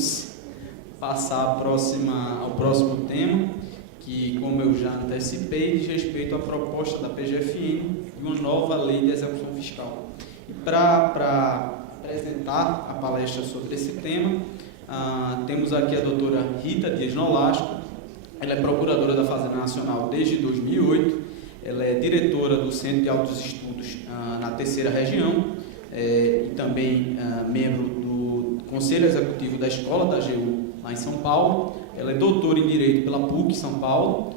vamos passar ao próximo tema, que, como eu já antecipei, diz respeito à proposta da PGFN de uma nova lei de execução fiscal. E para apresentar a palestra sobre esse tema, temos aqui a doutora Rita Dias Nolasco. Ela é procuradora da Fazenda Nacional desde 2008, ela é diretora do Centro de Altos Estudos na Terceira Região e também membro do Conselho Executivo da Escola da AGU, lá em São Paulo. Ela é doutora em Direito pela PUC São Paulo,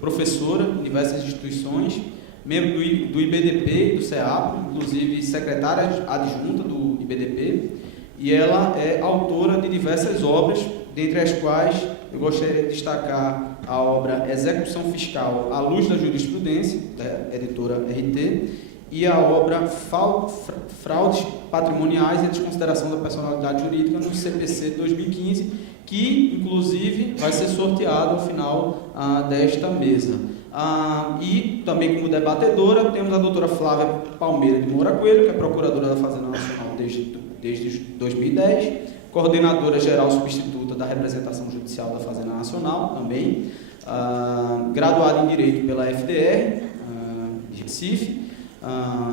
professora em diversas instituições, membro do IBDP e do CEAP, inclusive secretária adjunta do IBDP, e ela é autora de diversas obras, dentre as quais eu gostaria de destacar a obra Execução Fiscal à Luz da Jurisprudência, da editora RT, e a obra Fraudes Patrimoniais e Desconsideração da Personalidade Jurídica no CPC 2015, que, inclusive, vai ser sorteado ao final desta mesa. E também como debatedora temos a doutora Flávia Palmeira de Moura Coelho, que é procuradora da Fazenda Nacional desde 2010, coordenadora geral substituta da representação judicial da Fazenda Nacional também, graduada em Direito pela FDR, de Recife,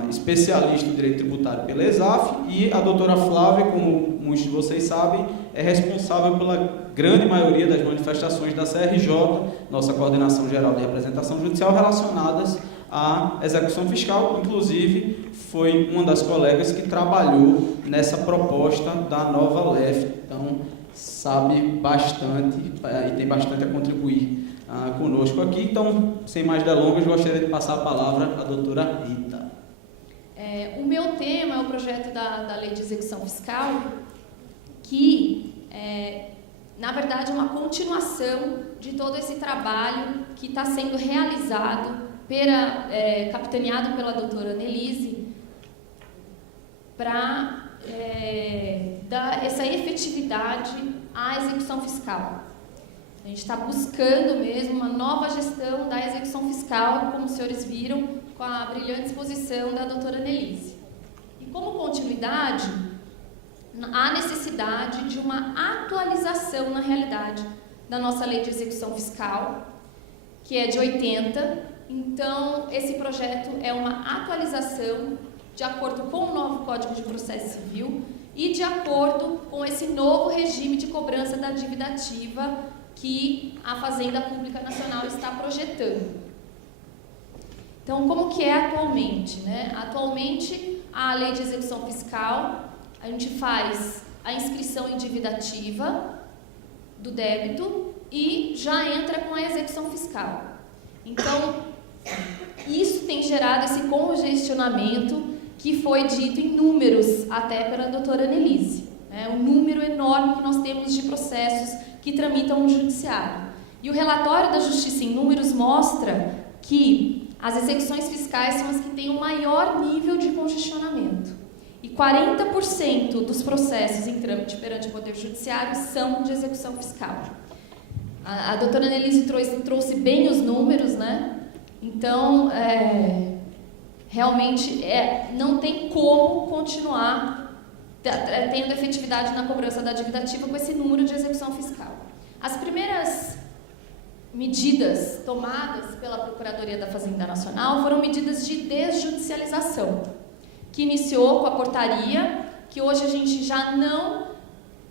especialista em Direito Tributário pela ESAF, e a doutora Flávia, como muitos de vocês sabem, é responsável pela grande maioria das manifestações da CRJ, nossa Coordenação Geral de Representação Judicial, relacionadas à execução fiscal. Inclusive, foi uma das colegas que trabalhou nessa proposta da nova LEF, então sabe bastante e tem bastante a contribuir conosco aqui. Então, sem mais delongas, gostaria de passar a palavra à doutora Rita. O meu tema é o projeto da Lei de Execução Fiscal, que na verdade, é uma continuação de todo esse trabalho que está sendo realizado, capitaneado pela doutora Annelise, para dar essa efetividade à execução fiscal. A gente está buscando mesmo uma nova gestão da execução fiscal, como os senhores viram, com a brilhante exposição da doutora Annelise. E como continuidade, há necessidade de uma atualização, na realidade, da nossa lei de execução fiscal, que é de 80. Então, esse projeto é uma atualização de acordo com o novo Código de Processo Civil e de acordo com esse novo regime de cobrança da dívida ativa que a Fazenda Pública Nacional está projetando. Então, como que é atualmente, né? Atualmente, a lei de execução fiscal, a gente faz a inscrição em dívida ativa do débito e já entra com a execução fiscal. Então, isso tem gerado esse congestionamento que foi dito em números até pela doutora Annelise. O número enorme que nós temos de processos que tramitam no judiciário. E o relatório da Justiça em Números mostra que as execuções fiscais são as que têm o maior nível de congestionamento. E 40% dos processos em trâmite perante o Poder Judiciário são de execução fiscal. A doutora Annelise trouxe bem os números, né? Então, realmente não tem como continuar tendo efetividade na cobrança da dívida ativa com esse número de execução fiscal. As primeiras medidas tomadas pela Procuradoria da Fazenda Nacional foram medidas de desjudicialização, que iniciou com a portaria, que hoje a gente já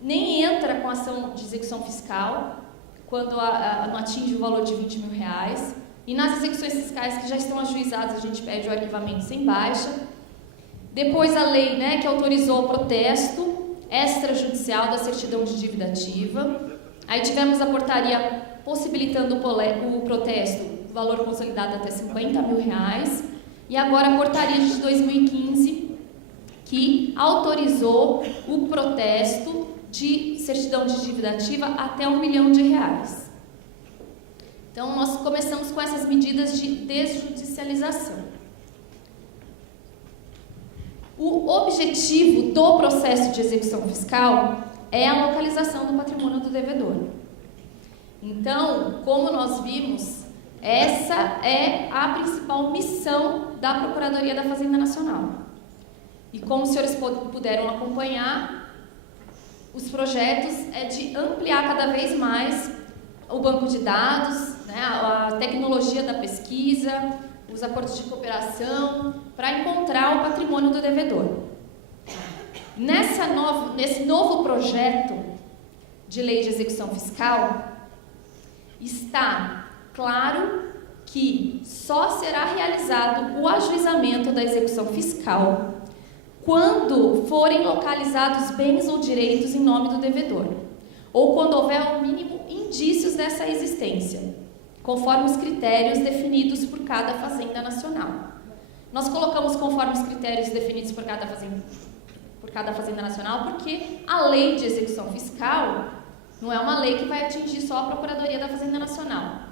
nem entra com ação de execução fiscal, quando não atinge o valor de R$20 mil, e nas execuções fiscais que já estão ajuizadas, a gente pede o arquivamento sem baixa. Depois a lei, que autorizou o protesto extrajudicial da certidão de dívida ativa. Aí tivemos a portaria possibilitando o protesto, valor consolidado até R$50 mil. E agora a portaria de 2015, que autorizou o protesto de certidão de dívida ativa até R$1 milhão. Então, nós começamos com essas medidas de desjudicialização. O objetivo do processo de execução fiscal é a localização do patrimônio do devedor. Então, como nós vimos, essa é a principal missão da Procuradoria da Fazenda Nacional. E como os senhores puderam acompanhar, os projetos é de ampliar cada vez mais o banco de dados, né, a tecnologia da pesquisa, os acordos de cooperação, para encontrar o patrimônio do devedor. Nesse novo projeto de lei de execução fiscal, está claro que só será realizado o ajuizamento da execução fiscal quando forem localizados bens ou direitos em nome do devedor, ou quando houver ao mínimo indícios dessa existência, conforme os critérios definidos por cada Fazenda Nacional. Nós colocamos conforme os critérios definidos por cada Fazenda Nacional porque a lei de execução fiscal não é uma lei que vai atingir só a Procuradoria da Fazenda Nacional.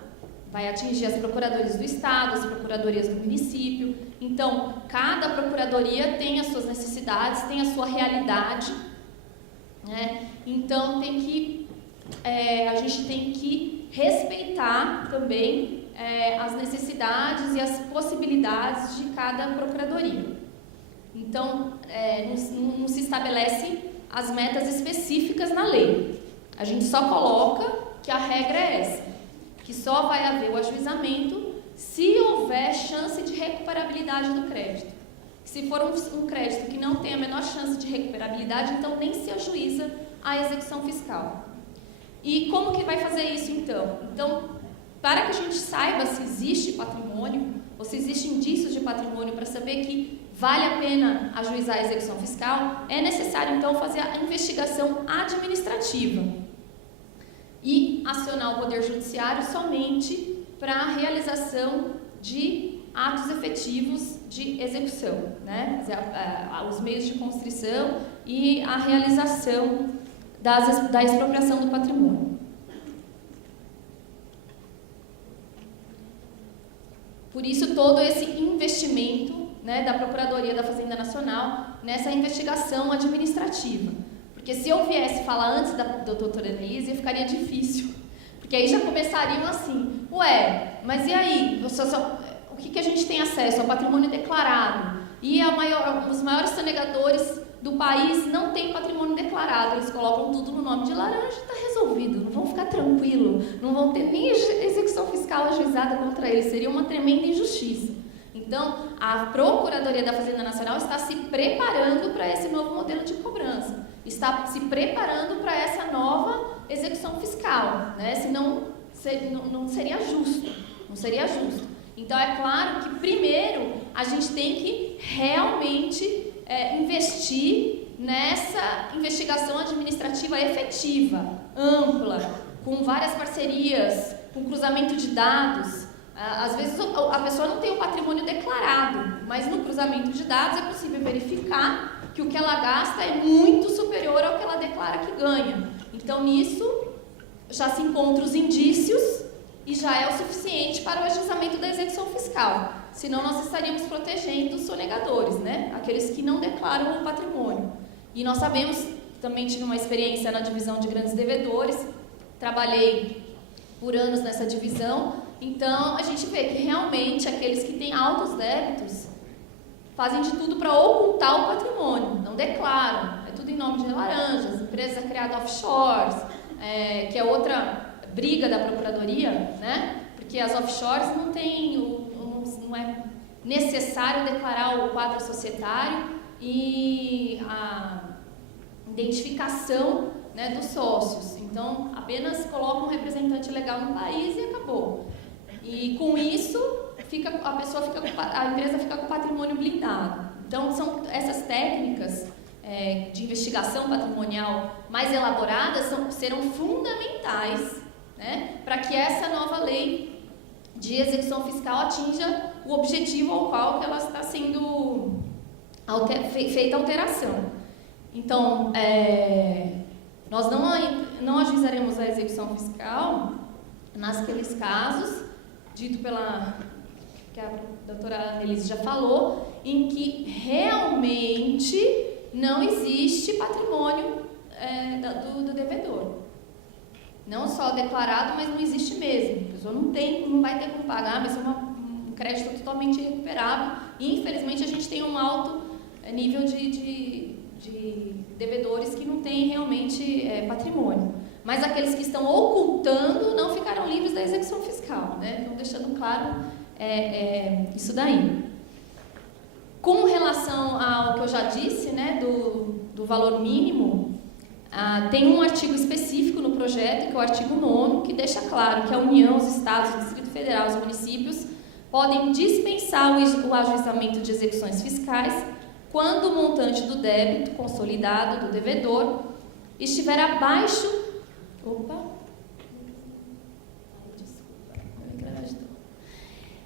Vai atingir as procuradorias do Estado, as procuradorias do município. Então, cada procuradoria tem as suas necessidades, tem a sua realidade, né? Então, a gente tem que respeitar também as necessidades e as possibilidades de cada procuradoria. Então, não se estabelece as metas específicas na lei. A gente só coloca que a regra é essa, que só vai haver o ajuizamento se houver chance de recuperabilidade do crédito. Se for um crédito que não tem a menor chance de recuperabilidade, então nem se ajuiza a execução fiscal. E como que vai fazer isso então? Então, para que a gente saiba se existe patrimônio, ou se existem indícios de patrimônio para saber que vale a pena ajuizar a execução fiscal, é necessário então fazer a investigação administrativa e acionar o Poder Judiciário somente para a realização de atos efetivos de execução, né? Os meios de constrição e a realização da expropriação do patrimônio. Por isso, todo esse investimento, né, da Procuradoria da Fazenda Nacional nessa investigação administrativa. Porque se eu viesse falar antes da doutora Annelise, ficaria difícil. Porque aí já começariam assim, mas e aí? O que a gente tem acesso? Ao patrimônio declarado. E os maiores sonegadores do país não têm patrimônio declarado. Eles colocam tudo no nome de laranja e está resolvido. Não vão ficar tranquilos. Não vão ter nem execução fiscal ajuizada contra eles. Seria uma tremenda injustiça. Então, a Procuradoria da Fazenda Nacional está se preparando para esse novo modelo de cobrança. Está se preparando para essa nova execução fiscal, né? Senão não seria justo. Não seria justo. Então, é claro que, primeiro, a gente tem que realmente investir nessa investigação administrativa efetiva, ampla, com várias parcerias, com cruzamento de dados. Às vezes, a pessoa não tem o patrimônio declarado, mas no cruzamento de dados é possível verificar que o que ela gasta é muito superior ao que ela declara que ganha. Então, nisso, já se encontram os indícios e já é o suficiente para o ajuizamento da execução fiscal. Senão, nós estaríamos protegendo os sonegadores, né? Aqueles que não declaram o patrimônio. E nós sabemos, também tive uma experiência na divisão de grandes devedores, trabalhei por anos nessa divisão, então a gente vê que realmente aqueles que têm altos débitos fazem de tudo para ocultar o patrimônio, não declaram, é tudo em nome de laranjas, empresas criadas offshores, que é outra briga da Procuradoria, né? Porque as offshores não é necessário declarar o quadro societário e a identificação, né, dos sócios. Então, apenas coloca um representante legal no país e acabou. E com isso, a empresa fica com o patrimônio blindado. Então, são essas técnicas de investigação patrimonial mais elaboradas serão fundamentais, né, para que essa nova lei de execução fiscal atinja o objetivo ao qual ela está sendo feita alteração. Então, nós não ajuizaremos a execução fiscal naqueles casos, dito que a doutora Annelise já falou, em que realmente não existe patrimônio do devedor. Não só declarado, mas não existe mesmo. A pessoa não vai ter como pagar, mas é um crédito totalmente irrecuperável. E, infelizmente, a gente tem um alto nível de devedores que não têm realmente patrimônio. Mas aqueles que estão ocultando não ficarão livres da execução fiscal, né? Então, deixando claro isso daí. Com relação ao que eu já disse, né, do valor mínimo, tem um artigo específico no projeto, que é o artigo 9º, que deixa claro que a União, os Estados, o Distrito Federal e os municípios podem dispensar o ajuizamento de execuções fiscais quando o montante do débito consolidado do devedor estiver abaixo...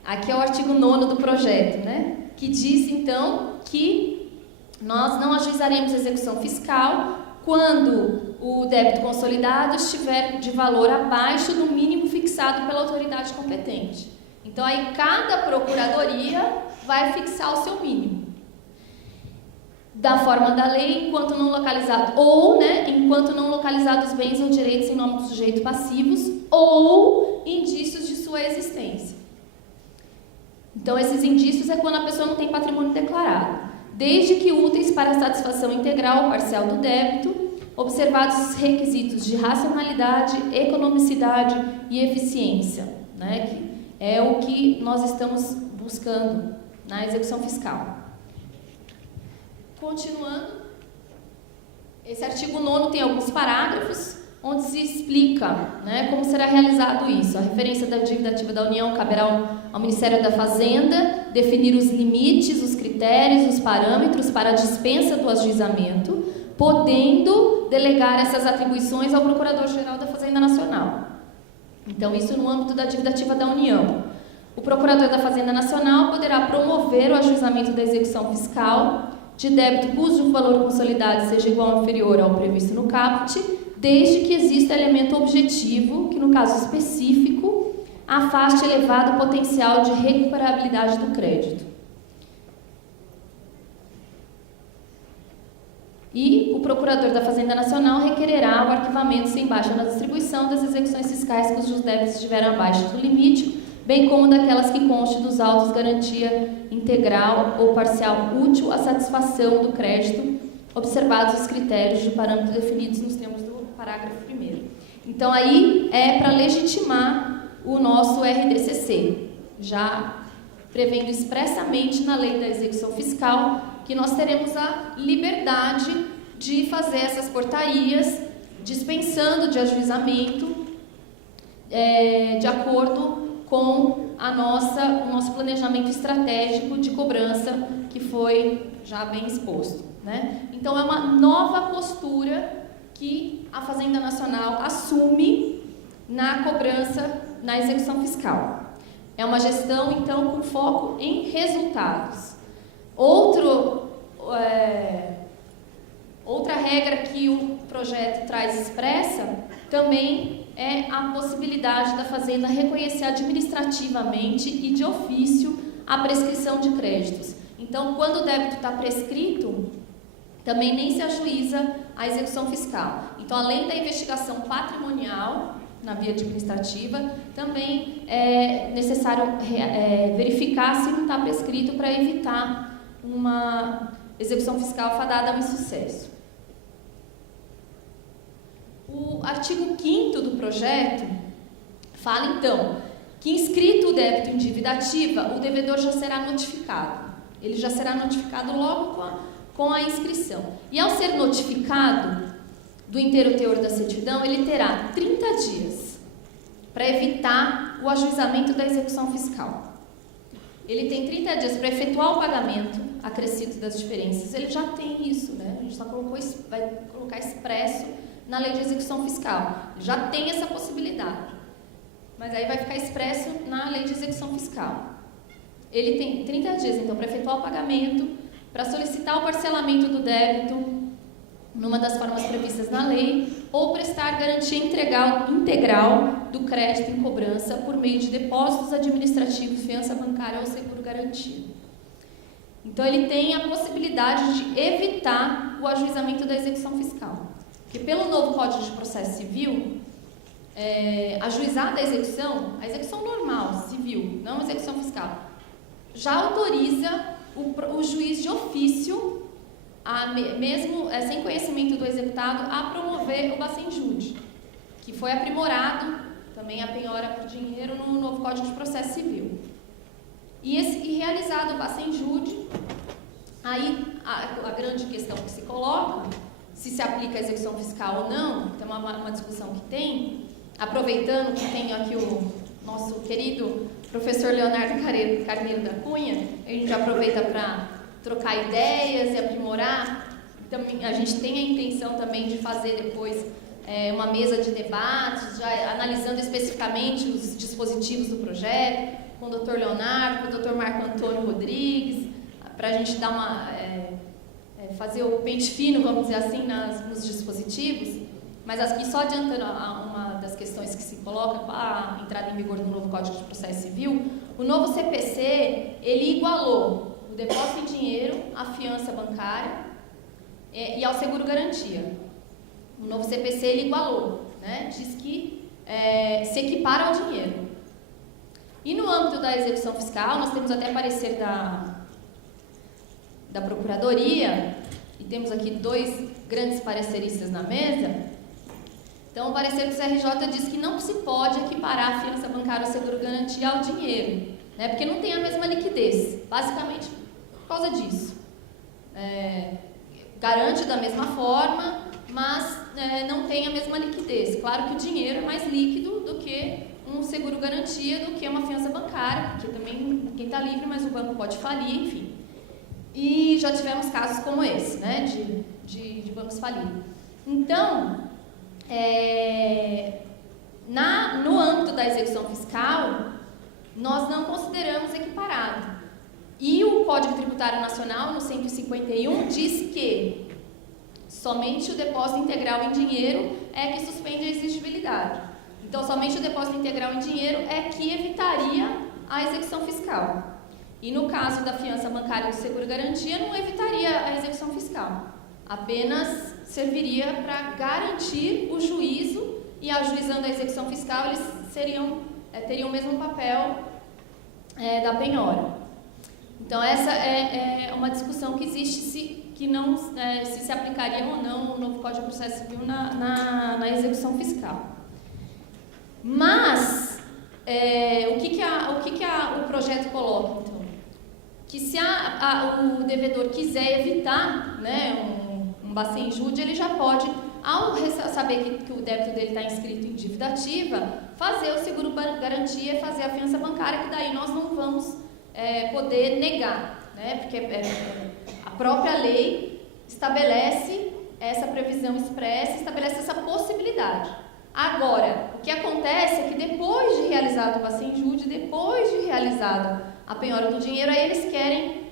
Aqui é o artigo 9º do projeto, né? Que diz, então, que nós não ajuizaremos a execução fiscal quando o débito consolidado estiver de valor abaixo do mínimo fixado pela autoridade competente. Então, aí cada procuradoria vai fixar o seu mínimo. Da forma da lei, enquanto não localizado, ou, né, enquanto não localizados bens ou direitos em nome do sujeito passivos, ou indícios de sua existência. Então, esses indícios é quando a pessoa não tem patrimônio declarado, desde que úteis para a satisfação integral ou parcial do débito, observados os requisitos de racionalidade, economicidade e eficiência, né, que é o que nós estamos buscando na execução fiscal. Continuando, esse artigo 9º tem alguns parágrafos onde se explica, né, como será realizado isso. A referência da dívida ativa da União caberá ao Ministério da Fazenda definir os limites, os critérios, os parâmetros para a dispensa do ajuizamento, podendo delegar essas atribuições ao Procurador-Geral da Fazenda Nacional. Então, isso no âmbito da dívida ativa da União. O Procurador da Fazenda Nacional poderá promover o ajuizamento da execução fiscal de débito cujo valor consolidado seja igual ou inferior ao previsto no caput, desde que exista elemento objetivo, que no caso específico, afaste elevado potencial de recuperabilidade do crédito. E o Procurador da Fazenda Nacional requererá o arquivamento sem baixa na distribuição das execuções fiscais cujos débitos estiverem abaixo do limite, bem como daquelas que constem dos autos garantia integral ou parcial útil à satisfação do crédito, observados os critérios de parâmetro definidos nos termos do parágrafo 1º. Então, aí é para legitimar o nosso RDCC, já prevendo expressamente na lei da execução fiscal que nós teremos a liberdade de fazer essas portarias dispensando de ajuizamento de acordo com o nosso planejamento estratégico de cobrança que foi já bem exposto, né? Então, é uma nova postura que a Fazenda Nacional assume na cobrança, na execução fiscal. É uma gestão, então, com foco em resultados. Outra regra que o projeto traz expressa também é a possibilidade da Fazenda reconhecer administrativamente e de ofício a prescrição de créditos. Então, quando o débito está prescrito, também nem se ajuiza a execução fiscal. Então, além da investigação patrimonial na via administrativa, também é necessário verificar se não está prescrito para evitar uma execução fiscal fadada ao insucesso. O artigo 5º do projeto fala, então, que inscrito o débito em dívida ativa, o devedor já será notificado. Ele já será notificado logo com a inscrição. E ao ser notificado do inteiro teor da certidão, ele terá 30 dias para evitar o ajuizamento da execução fiscal. Ele tem 30 dias para efetuar o pagamento acrescido das diferenças. Ele já tem isso, né? A gente só vai colocar expresso na lei de execução fiscal. Já tem essa possibilidade. Mas aí vai ficar expresso na lei de execução fiscal. Ele tem 30 dias, então, para efetuar o pagamento, para solicitar o parcelamento do débito, numa das formas previstas na lei, ou prestar garantia integral do crédito em cobrança por meio de depósitos administrativos, fiança bancária ou seguro garantido. Então, ele tem a possibilidade de evitar o ajuizamento da execução fiscal. Porque pelo novo Código de Processo Civil, ajuizada a execução normal, civil, não a execução fiscal, já autoriza o juiz de ofício mesmo sem conhecimento do executado, a promover o Bacenjude, que foi aprimorado também a penhora por dinheiro no novo Código de Processo Civil. E realizado o Bacenjude, aí a grande questão que se coloca, se aplica a execução fiscal ou não, então uma discussão que tem, aproveitando que tem aqui o nosso querido professor Leonardo Carneiro da Cunha, a gente aproveita para trocar ideias e aprimorar. Então, a gente tem a intenção também de fazer depois uma mesa de debates, já analisando especificamente os dispositivos do projeto, com o Dr. Leonardo, com o Dr. Marco Antônio Rodrigues, para a gente dar fazer o pente fino, vamos dizer assim, nos dispositivos. Mas aqui, só adiantando uma das questões que se coloca com a entrada em vigor do novo Código de Processo Civil, o novo CPC, ele igualou o depósito em dinheiro, a fiança bancária e ao seguro-garantia. O novo CPC, ele igualou, né? Diz que se equipara ao dinheiro. E no âmbito da execução fiscal, nós temos até parecer da Procuradoria, e temos aqui 2 grandes pareceristas na mesa. Então, o parecer do CRJ diz que não se pode equiparar a fiança bancária ou seguro-garantia ao dinheiro, né? Porque não tem a mesma liquidez, basicamente por causa disso. Garante da mesma forma, mas não tem a mesma liquidez. Claro que o dinheiro é mais líquido do que um seguro-garantia, do que uma fiança bancária, porque também quem está livre, mas o banco pode falir, enfim. E já tivemos casos como esse, né, de bancos falidos. Então, no âmbito da execução fiscal, nós não consideramos equiparado. E o Código Tributário Nacional, no 151, diz que somente o depósito integral em dinheiro é que suspende a exigibilidade. Então, somente o depósito integral em dinheiro é que evitaria a execução fiscal. E no caso da fiança bancária e do seguro-garantia, não evitaria a execução fiscal. Apenas serviria para garantir o juízo, e ajuizando a execução fiscal, eles teriam o mesmo papel da penhora. Então, essa é uma discussão que existe, se aplicaria ou não o novo Código de Processo Civil na execução fiscal. Mas, o que o projeto coloca, então? Que se o devedor quiser evitar, né, um Bacenjude, ele já pode, ao saber que o débito dele está inscrito em dívida ativa, fazer o seguro-garantia, fazer a fiança bancária, que daí nós não vamos poder negar, né, porque a própria lei estabelece essa previsão expressa, estabelece essa possibilidade. Agora, o que acontece é que depois de realizado o Bacenjude, depois de realizada a penhora do dinheiro, aí eles querem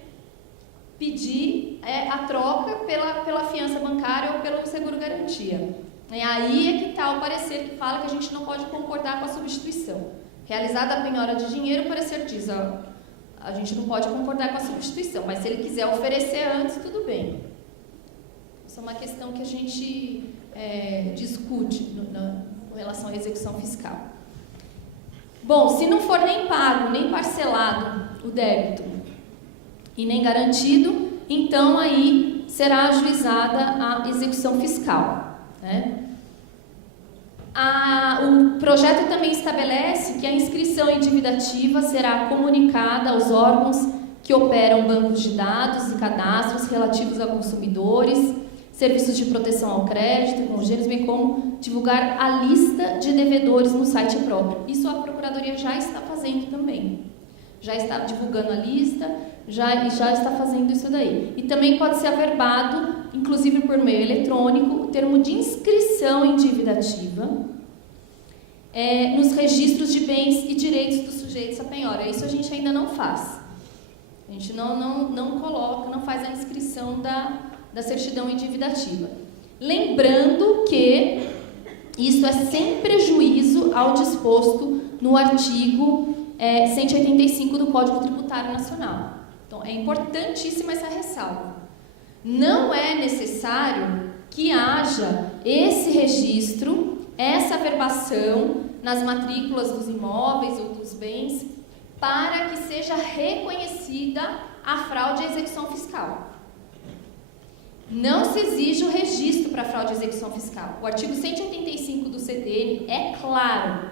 pedir a troca pela fiança bancária ou pelo seguro-garantia. E aí é que está o parecer que fala que a gente não pode concordar com a substituição. Realizada a penhora de dinheiro, o parecer diz, a gente não pode concordar com a substituição, mas se ele quiser oferecer antes, tudo bem. Isso é uma questão que a gente discute com relação à execução fiscal. Bom, se não for nem pago, nem parcelado o débito e nem garantido, então aí será ajuizada a execução fiscal, né? O projeto também estabelece que a inscrição em dívida ativa será comunicada aos órgãos que operam bancos de dados e cadastros relativos a consumidores, serviços de proteção ao crédito, congêneres, bem como divulgar a lista de devedores no site próprio. Isso a Procuradoria já está fazendo também. Já está divulgando a lista, já está fazendo isso daí. E também pode ser averbado, inclusive por meio eletrônico, o termo de inscrição em dívida ativa nos registros de bens e direitos dos sujeitos à penhora. Isso a gente ainda não faz. A gente não coloca, não faz a inscrição da certidão em dívida ativa. Lembrando que isso é sem prejuízo ao disposto no artigo 185 do Código Tributário Nacional. Então, é importantíssima essa ressalva. Não é necessário que haja esse registro, essa averbação nas matrículas dos imóveis ou dos bens para que seja reconhecida a fraude à execução fiscal. não se exige o registro para fraude e execução fiscal. O artigo 185 do CTN é claro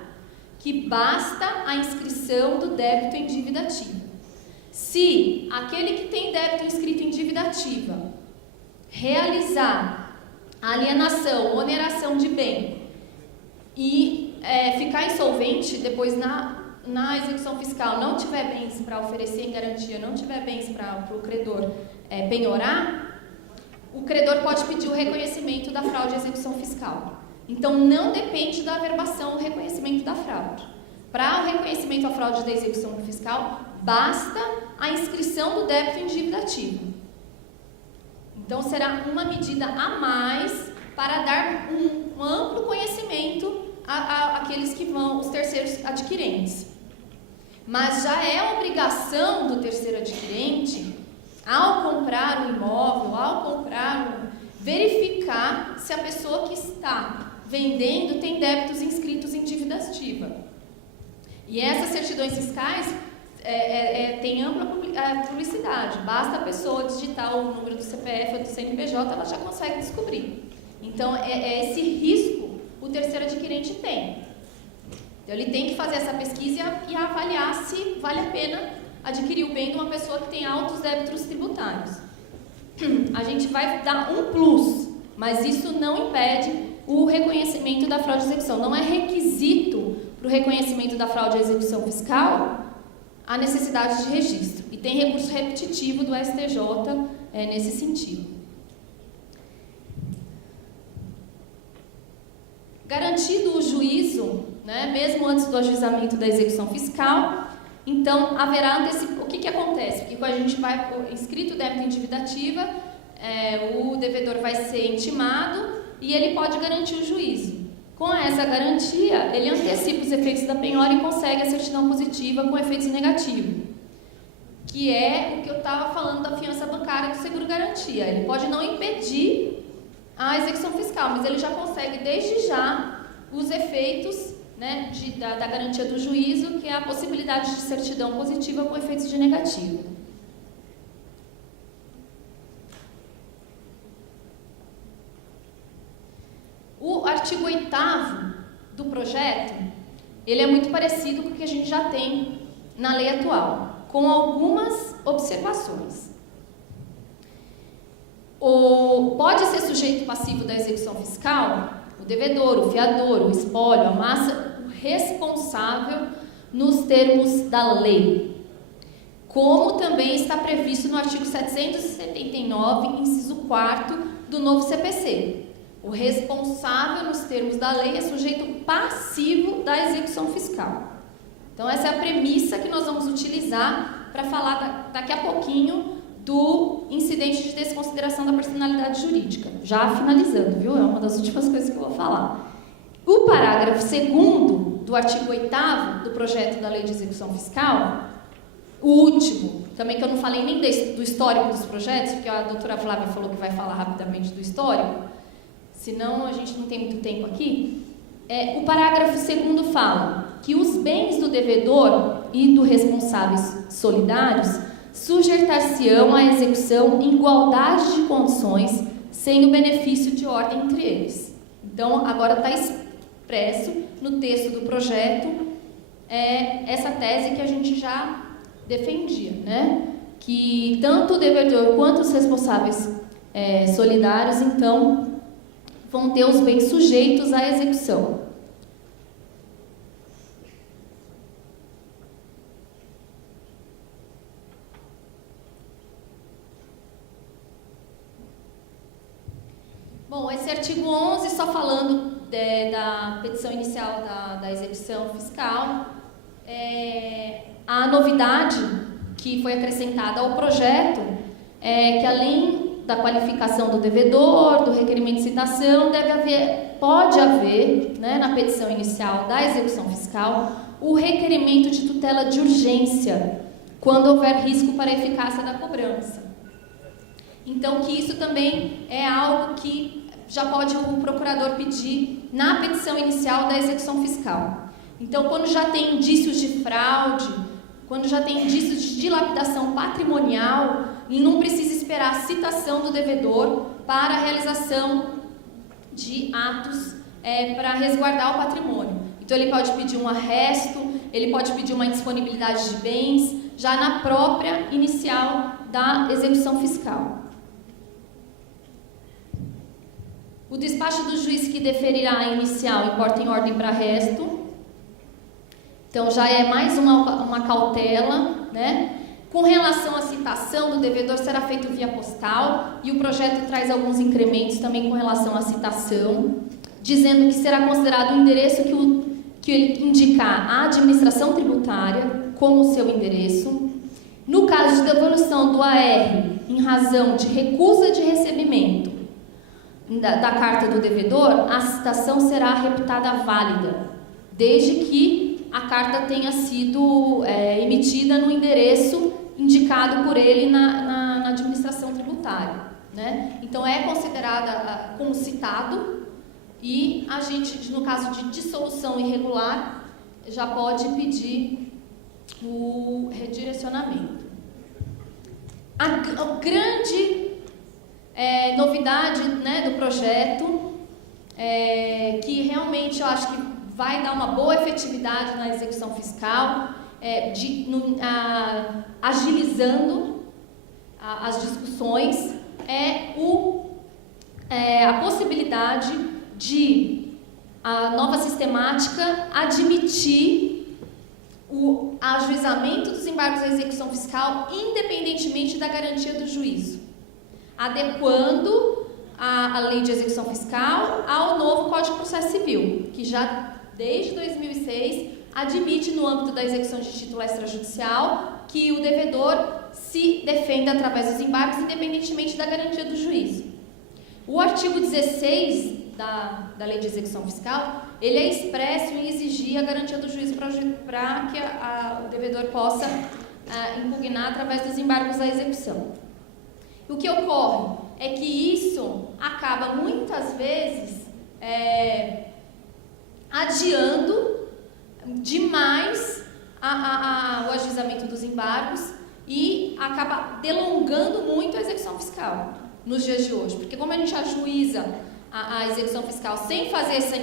que basta a inscrição do débito em dívida ativa. Se aquele que tem débito inscrito em dívida ativa realizar a alienação, oneração de bem e ficar insolvente, depois na execução fiscal não tiver bens para oferecer em garantia, não tiver bens para o credor penhorar, o credor pode pedir o reconhecimento da fraude e execução fiscal. Então, não depende da averbação o reconhecimento da fraude. Para o reconhecimento da fraude da execução fiscal, basta a inscrição do débito em dívida ativa. Então, será uma medida a mais para dar um amplo conhecimento àqueles que vão, os terceiros adquirentes. Mas já é obrigação do terceiro adquirente, ao comprar um imóvel, verificar se a pessoa que está vendendo tem débitos inscritos em dívida ativa. E essas certidões fiscais têm ampla publicidade. Basta a pessoa digitar o número do CPF ou do CNPJ, ela já consegue descobrir. Então, esse risco o terceiro adquirente tem. Então, ele tem que fazer essa pesquisa e avaliar se vale a pena adquirir o bem de uma pessoa que tem altos débitos tributários. A gente vai dar um plus, mas isso não impede o reconhecimento da fraude e execução. Não é requisito para o reconhecimento da fraude e execução fiscal a necessidade de registro. E tem recurso repetitivo do STJ nesse sentido. Garantido o juízo, né, mesmo antes do ajuizamento da execução fiscal, então haverá antecipação. O que acontece? Porque quando a gente vai inscrito o débito em dívida ativa, o devedor vai ser intimado e ele pode garantir o juízo. Com essa garantia, ele antecipa os efeitos da penhora e consegue a certidão positiva com efeitos negativos, que é o que eu estava falando da fiança bancária do seguro-garantia. Ele pode não impedir a execução fiscal, mas ele já consegue, desde já, os efeitos, né, da garantia do juízo, que é a possibilidade de certidão positiva com efeitos de negativo. O artigo 8º do projeto, ele é muito parecido com o que a gente já tem na lei atual, com algumas observações. Pode ser sujeito passivo da execução fiscal o devedor, o fiador, o espólio, a massa, o responsável nos termos da lei, como também está previsto no artigo 779, inciso 4º do novo CPC. O responsável nos termos da lei é sujeito passivo da execução fiscal. Então, essa é a premissa que nós vamos utilizar para falar daqui a pouquinho do incidente de desconsideração da personalidade jurídica. Já finalizando, viu? É uma das últimas coisas que eu vou falar. O parágrafo 2º do artigo 8º do projeto da Lei de Execução Fiscal, o último, também que eu não falei nem do histórico dos projetos, porque a doutora Flávia falou que vai falar rapidamente do histórico, senão a gente não tem muito tempo aqui. O parágrafo 2º fala que os bens do devedor e do responsáveis solidários sujeitar-se-ão à execução em igualdade de condições, sem o benefício de ordem entre eles. Então, agora está expresso no texto do projeto essa tese que a gente já defendia, né? Que tanto o devedor quanto os responsáveis solidários, então, vão ter os bens sujeitos à execução. Bom, esse artigo 11, só falando da petição inicial da execução fiscal, a novidade que foi acrescentada ao projeto é que, além da qualificação do devedor, do requerimento de citação, pode haver, né, na petição inicial da execução fiscal, o requerimento de tutela de urgência, quando houver risco para a eficácia da cobrança. Então, que isso também é algo que já pode o procurador pedir na petição inicial da execução fiscal. Então, quando já tem indícios de fraude, quando já tem indícios de dilapidação patrimonial, não precisa esperar a citação do devedor para a realização de atos para resguardar o patrimônio. Então, ele pode pedir um arresto, ele pode pedir uma indisponibilidade de bens, já na própria inicial da execução fiscal. O despacho do juiz que deferirá a inicial importa em ordem para resto. Então, já é mais uma cautela, né? Com relação à citação do devedor, será feito via postal, e o projeto traz alguns incrementos também com relação à citação, dizendo que será considerado o endereço que ele indicar a administração tributária como seu endereço. No caso de devolução do AR em razão de recusa de recebimento da carta do devedor, a citação será reputada válida, desde que a carta tenha sido emitida no endereço indicado por ele na administração tributária, né? Então, é considerada como citado, e a gente, no caso de dissolução irregular, já pode pedir o redirecionamento. A grande novidade, né, do projeto, que realmente eu acho que vai dar uma boa efetividade na execução fiscal, agilizando as discussões, a possibilidade de a nova sistemática admitir o ajuizamento dos embargos à execução fiscal independentemente da garantia do juízo, adequando a lei de execução fiscal ao novo Código de Processo Civil, que já desde 2006 admite no âmbito da execução de título extrajudicial que o devedor se defenda através dos embargos independentemente da garantia do juízo. O artigo 16 da Lei de Execução Fiscal, ele é expresso em exigir a garantia do juízo para que o devedor possa impugnar através dos embargos à execução. O que ocorre é que isso acaba muitas vezes adiando demais o ajuizamento dos embargos e acaba delongando muito a execução fiscal nos dias de hoje, porque como a gente ajuiza a execução fiscal sem fazer essa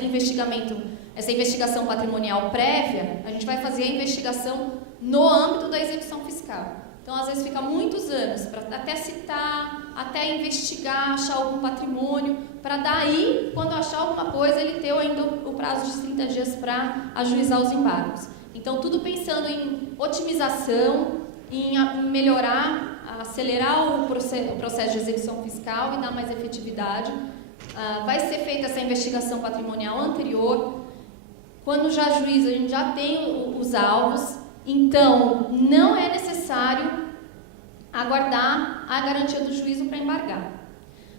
investigação patrimonial prévia, a gente vai fazer a investigação no âmbito da execução fiscal. Então, às vezes, fica muitos anos para até citar, até investigar, achar algum patrimônio, para daí, quando achar alguma coisa, ele ter ainda o prazo de 30 dias para ajuizar os embargos. Então, tudo pensando em otimização, em melhorar, acelerar o processo de execução fiscal e dar mais efetividade. Vai ser feita essa investigação patrimonial anterior. Quando já ajuiza, a gente já tem os alvos, então não é necessário aguardar a garantia do juízo para embargar.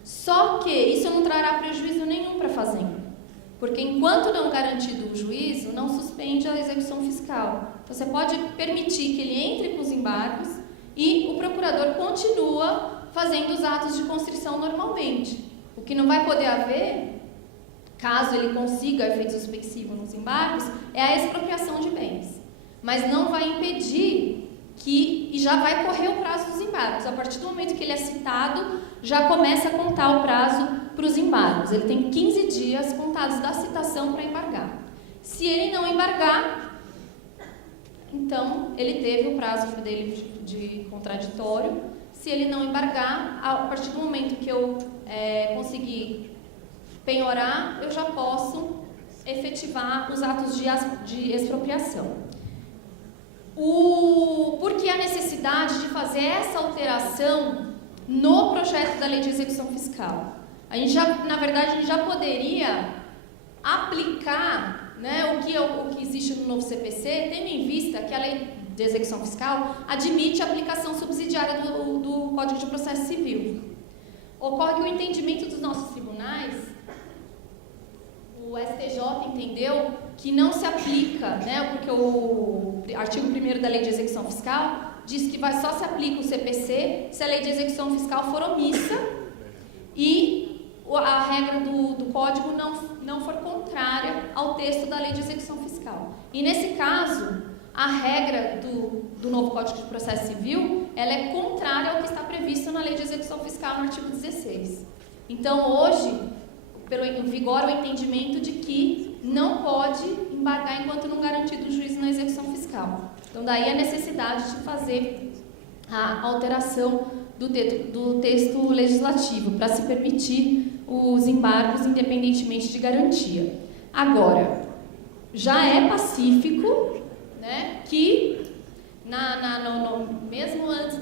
Só que isso não trará prejuízo nenhum para a Fazenda, porque enquanto não garantido o juízo, não suspende a execução fiscal. Então, você pode permitir que ele entre com os embargos e o procurador continua fazendo os atos de constrição normalmente. O que não vai poder haver, caso ele consiga efeito suspensivo nos embargos, é a expropriação de bens. Mas não vai impedir e já vai correr o prazo dos embargos. A partir do momento que ele é citado, já começa a contar o prazo para os embargos. Ele tem 15 dias contados da citação para embargar. Se ele não embargar, então ele teve o prazo dele de contraditório. Se ele não embargar, a partir do momento que eu conseguir penhorar, eu já posso efetivar os atos de expropriação. Por que a necessidade de fazer essa alteração no projeto da Lei de Execução Fiscal? Na verdade, a gente já poderia aplicar, né, o que existe no novo CPC, tendo em vista que a Lei de Execução Fiscal admite a aplicação subsidiária do Código de Processo Civil. Ocorre que o entendimento dos nossos tribunais, o STJ entendeu que não se aplica, né, porque o artigo 1º da Lei de Execução Fiscal diz que só se aplica o CPC se a Lei de Execução Fiscal for omissa e a regra do Código não for contrária ao texto da Lei de Execução Fiscal. E nesse caso, a regra do novo Código de Processo Civil, ela é contrária ao que está previsto na Lei de Execução Fiscal no artigo 16. Então, hoje, vigora o entendimento de que não pode embargar enquanto não garantido o juízo na execução fiscal. Então, daí a necessidade de fazer a alteração do texto legislativo para se permitir os embargos independentemente de garantia. Agora, já é pacífico, né, que mesmo antes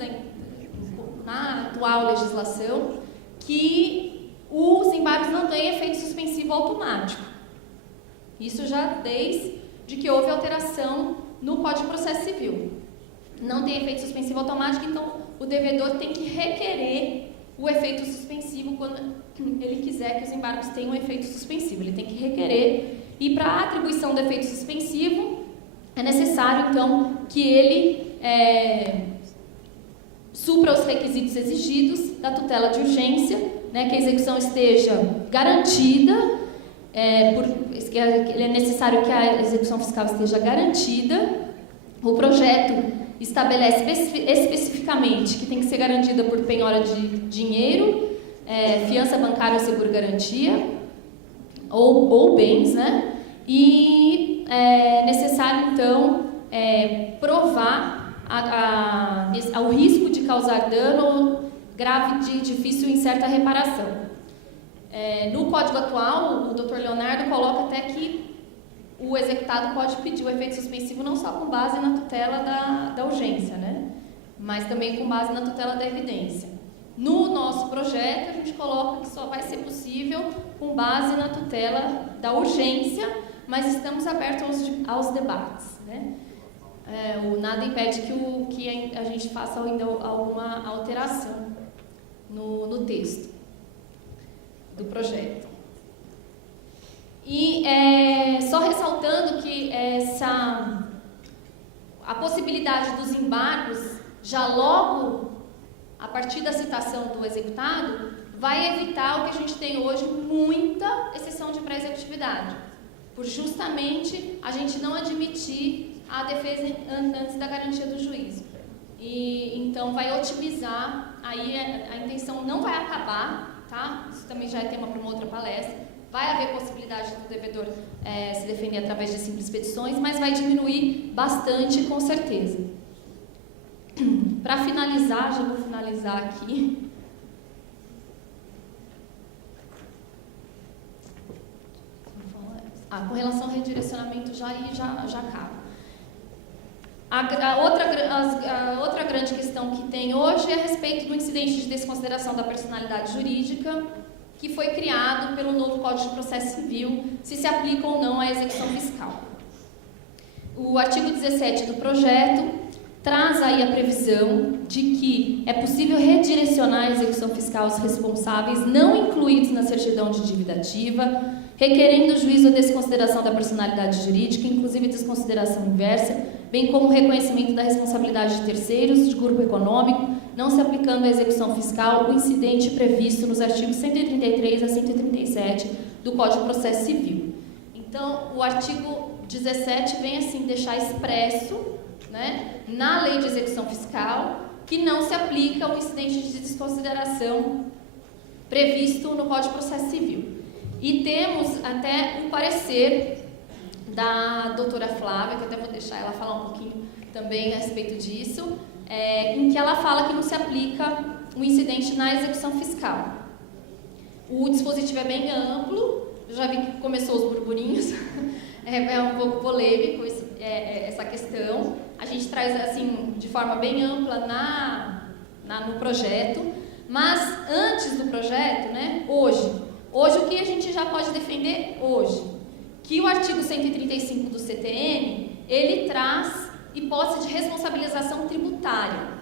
na atual legislação, que os embargos não têm efeito suspensivo automático. Isso já desde que houve alteração no Código de Processo Civil. Não tem efeito suspensivo automático, então o devedor tem que requerer o efeito suspensivo quando ele quiser que os embargos tenham efeito suspensivo. Ele tem que requerer, e para a atribuição do efeito suspensivo, é necessário, então, que ele supra os requisitos exigidos da tutela de urgência, né, que a execução esteja garantida, é necessário que a execução fiscal esteja garantida. O projeto estabelece especificamente que tem que ser garantida por penhora de dinheiro, fiança bancária ou seguro-garantia, ou bens, né? E é necessário, então, provar o risco de causar dano grave de difícil e incerta reparação. No Código atual, o Dr. Leonardo coloca até que o executado pode pedir o efeito suspensivo não só com base na tutela da urgência, né? Mas também com base na tutela da evidência. No nosso projeto, a gente coloca que só vai ser possível com base na tutela da urgência, mas estamos abertos aos debates, né? Nada impede que a gente faça ainda alguma alteração no texto do projeto. E só ressaltando que a possibilidade dos embargos, já logo a partir da citação do executado, vai evitar o que a gente tem hoje, muita exceção de pré-executividade, por justamente a gente não admitir a defesa antes da garantia do juízo. E então vai otimizar, aí a intenção não vai acabar, tá? Isso também já é tema para uma outra palestra. Vai haver possibilidade do devedor se defender através de simples petições, mas vai diminuir bastante, com certeza. Para finalizar, já vou finalizar aqui. Com relação ao redirecionamento, já acaba. A outra grande questão que tem hoje é a respeito do incidente de desconsideração da personalidade jurídica, que foi criado pelo novo Código de Processo Civil, se aplica ou não à execução fiscal. O artigo 17 do projeto traz aí a previsão de que é possível redirecionar a execução fiscal aos responsáveis não incluídos na certidão de dívida ativa, requerendo o juízo a desconsideração da personalidade jurídica, inclusive desconsideração inversa, bem como o reconhecimento da responsabilidade de terceiros, de grupo econômico, não se aplicando à execução fiscal o incidente previsto nos artigos 133 a 137 do Código de Processo Civil. Então, o artigo 17 vem assim deixar expresso, né, na Lei de Execução Fiscal, que não se aplica o incidente de desconsideração previsto no Código de Processo Civil. E temos até um parecer da doutora Flávia, que eu até vou deixar ela falar um pouquinho também a respeito disso, em que ela fala que não se aplica o incidente na execução fiscal. O dispositivo é bem amplo, já vi que começou os burburinhos, é um pouco polêmico essa questão. A gente traz assim de forma bem ampla no projeto, mas antes do projeto, né, hoje o que a gente já pode defender hoje? Que o artigo 135 do CTN, ele traz hipótese de responsabilização tributária.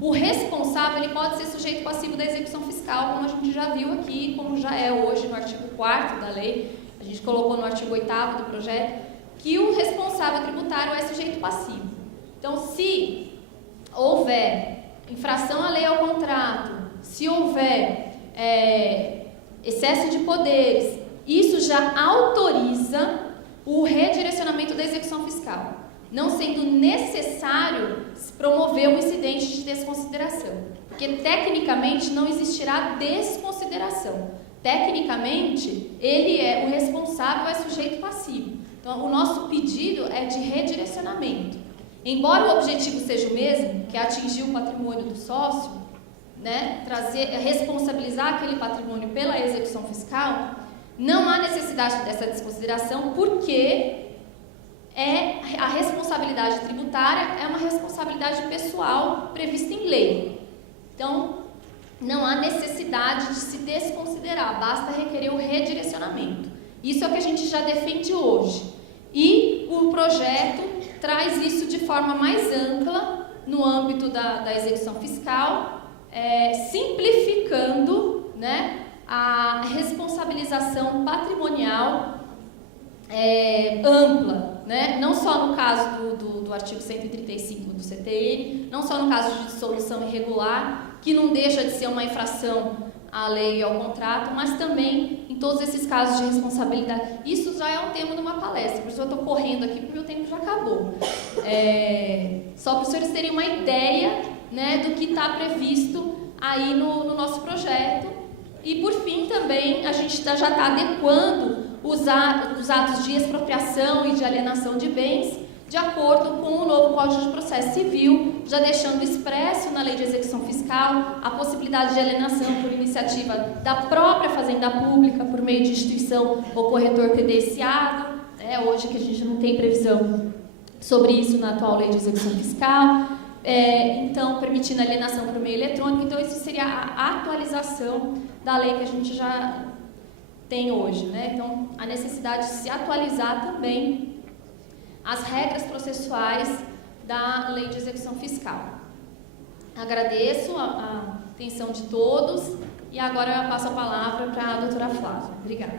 O responsável ele pode ser sujeito passivo da execução fiscal, como a gente já viu aqui, como já é hoje no artigo 4º da lei, a gente colocou no artigo 8º do projeto, que o responsável tributário é sujeito passivo. Então, se houver infração à lei ao contrato, se houver excesso de poderes, isso já autoriza o redirecionamento da execução fiscal. não sendo necessário promover um incidente de desconsideração, porque tecnicamente não existirá desconsideração. Tecnicamente, ele é o responsável, é sujeito passivo. Então, o nosso pedido é de redirecionamento. Embora o objetivo seja o mesmo, que é atingir o patrimônio do sócio, né, responsabilizar aquele patrimônio pela execução fiscal, não há necessidade dessa desconsideração, porque a responsabilidade tributária é uma responsabilidade pessoal prevista em lei. Então, não há necessidade de se desconsiderar, basta requerer o redirecionamento. Isso é o que a gente já defende hoje. E o projeto traz isso de forma mais ampla no âmbito da execução fiscal, simplificando, né, a responsabilização patrimonial ampla, né? Não só no caso do artigo 135 do CTN, não só no caso de dissolução irregular, que não deixa de ser uma infração à lei e ao contrato, mas também em todos esses casos de responsabilidade. Isso já é um tema de uma palestra, por isso eu estou correndo aqui, porque o meu tempo já acabou. Só para os senhores terem uma ideia, né, do que está previsto aí no nosso projeto. E, por fim, também, a gente já está adequando os atos de expropriação e de alienação de bens de acordo com o novo Código de Processo Civil, já deixando expresso na Lei de Execução Fiscal a possibilidade de alienação por iniciativa da própria Fazenda Pública, por meio de instituição ou corretor credenciado, hoje que a gente não tem previsão sobre isso na atual Lei de Execução Fiscal, então, permitindo a alienação por meio eletrônico. Então, isso seria a atualização da lei que a gente já tem hoje, né? Então, a necessidade de se atualizar também as regras processuais da Lei de Execução Fiscal. Agradeço a atenção de todos e agora eu passo a palavra para a doutora Flávia. Obrigada.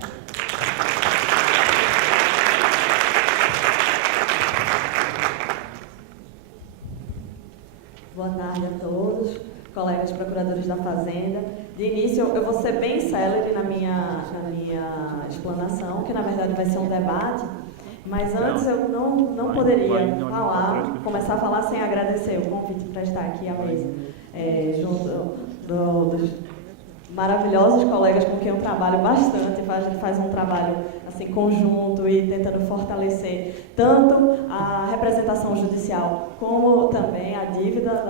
Boa tarde a todos, colegas procuradores da Fazenda. De início, eu vou ser bem célere na minha explanação, que na verdade vai ser um debate, mas antes eu não poderia começar a falar sem agradecer o convite para estar aqui à mesa, junto dos maravilhosos colegas com quem eu trabalho bastante. A gente faz um trabalho assim conjunto e tentando fortalecer tanto a representação judicial como também a dívida